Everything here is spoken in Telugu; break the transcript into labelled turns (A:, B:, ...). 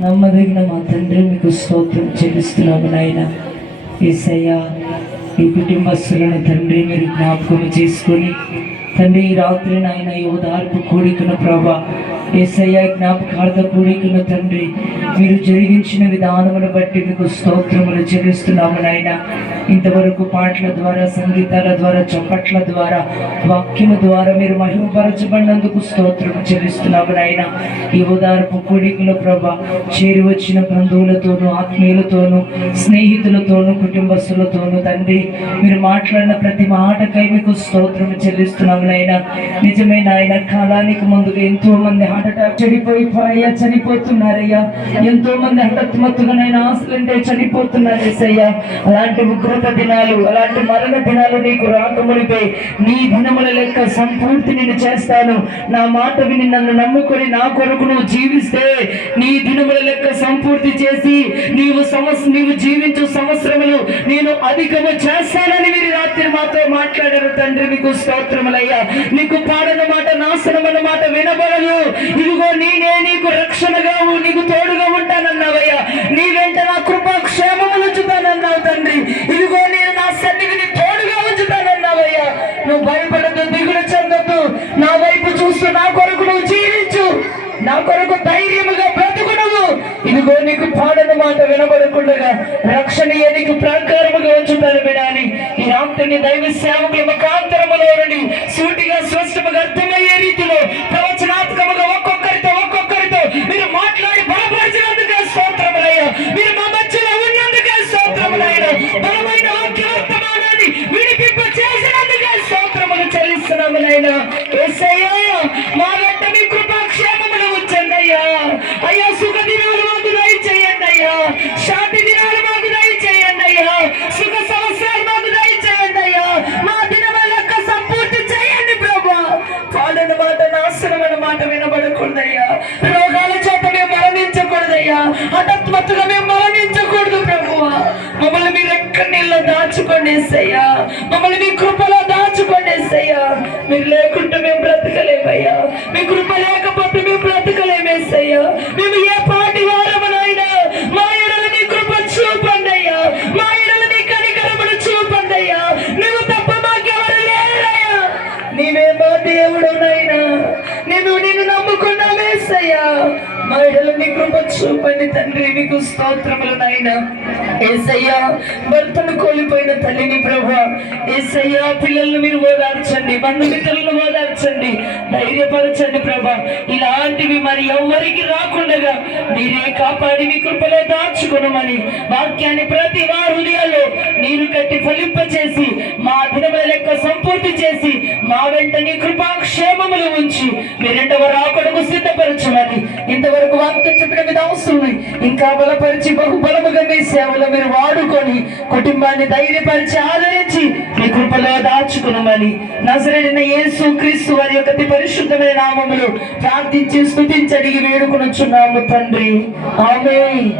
A: నమ్మదగిన మా తండ్రి మీకు స్తోత్రం చెల్లిస్తున్నాము నాయన. ఏసయ్య ఈ కుటుంబస్తులను తండ్రి మీరు జ్ఞాపకం చేసుకొని తండ్రి ఈ రాత్రి నాయన ఈ ఓదార్పు కూడికను ప్రభా ఏసయ్య జ్ఞాపకార్థ కూడికున్న తండ్రి మీరు జరిగించిన విధానమును బట్టి మీకు స్తోత్రములు చెల్లిస్తున్నాము నాయన. ఇంతవరకు పాటల ద్వారా సంగీతాల ద్వారా చప్పట్ల ద్వారా వాక్యము ద్వారా మీరు మహిమపరచబడినందుకు స్తోత్రం చెల్లిస్తున్నాము నాయన. ఈ ఉదారపు కూడికలో ప్రభ చేరి వచ్చిన బంధువులతోనూ ఆత్మీయులతోనూ స్నేహితులతోనూ కుటుంబస్తులతోనూ తండ్రి మీరు మాట్లాడిన ప్రతి మాటకై మీకు స్తోత్రం చెల్లిస్తున్నాము నాయన. నిజమైన ఆయన కాలానికి ముందుగా ఎంతో మంది హార్ట్ అటాక్ చెడిపోయి చనిపోతున్నారయ్యా. ఎంతో మంది హఠాత్మత్తుగానైనా ఆశలుంటే చనిపోతున్నారు ఏసయ్యా. అలాంటి ఉగ్రత దినాలు అలాంటి మరణ దినాలు నీకు రాకమునిపై నీ దినముల లెక్క సంపూర్తి నేను చేస్తాను. నా మాట విని నన్ను నమ్ముకొని నా కొరకు నువ్వు జీవిస్తే నీ దినముల లెక్క సంపూర్తి చేసి నీవు సంవత్సరం నీవు జీవించు సంవత్సరములు నేను అధికము చేస్తానని మీరు రాత్రి మాతో మాట్లాడారు. తండ్రి మీకు స్తోత్రములయ్యా. నీకు ఇదిగో నేను నా సన్నిధిని తోడుగా ఉంచుతానన్నావయ్యా. నువ్వు భయపడద్దు దిగులు చెందొద్దు. నా వైపు చూస్తూ నా కొరకు నువ్వు జీవించు. నా కొరకు ధైర్యముగా బ్రతుకునవు ఇదిగో నీకు పాడని మాట వినబడకుండా రక్షణీయ నీకు ప్రాకారముగా ఉంచుతాను వినాలి ఈ రాత్రిని దైవ సేవకుల ముఖాంతరములో నుండి అయ్యా సుఖ దినాలు మాకు దయచేయండి అయ్యా. శాంతి దినాలు మాకు దయచేయండి అయ్యా. సుఖ సంవత్సరాలు మాకు దయచేయండి అయ్యా. మా దినముల లెక్క సంపూర్తి చేయండి ప్రభా. పాడని మాట నాశనమైన మాట వినబడకూడదయ్యా రోగాల చేత మేము మరణించకూడదయ్యా. హఠాత్మత్తుగా మేము మరణించకూడదు ప్రభువా మమ్మల్ని మీరు ఎక్కడ నీళ్ళు దాచుకోండి మమ్మల్ని మీ కృపలో దాచుకోండి మీరు లేకుంటే మేము ఏసయ్యా మా ఎడల కృప చూపండి తండ్రి మీకు స్తోత్రములు నాయన. ఏసయ్యా భర్తను కోల్పోయిన తల్లిని ప్రభా ఏసయ్యా పిల్లలను మీరు ఓదార్చండి బంధుమిత్రులను ఓదార్చండి ధైర్యపరచండి ప్రభా. ఇలాంటివి మరి ఎవరికి రాకుండగా మీరే కాపాడి మీ కృపలో దాచుకునమని వాక్యాన్ని ప్రతి వారు హృదయాల్లో నీరు కట్టి ఫలింపచేసి మా దినముల లెక్క సంపూర్తి చేసి మా వెంట నీ కృపాక్షేమములు ఉంచి మీరెండవ రాకడకు సిద్ధపరచమని. ఇంతవరకు వాక్యం చెప్పిన మీద అవసరం ఇంకా బలపరిచి బహుబలముగా మీ సేవలో మీరు వాడుకొని కుటుంబాన్ని ధైర్యపరిచి ఆదరించి మీ కృపలో దాచుకునమని. నజరైన యేసు క్రీస్తు వారి యొక్క అతి పరిశుద్ధమైన నామములు ప్రార్థించి స్థుతించడిగి అడిగి వేడుకొనుచున్నాము తండ్రి. ఆమె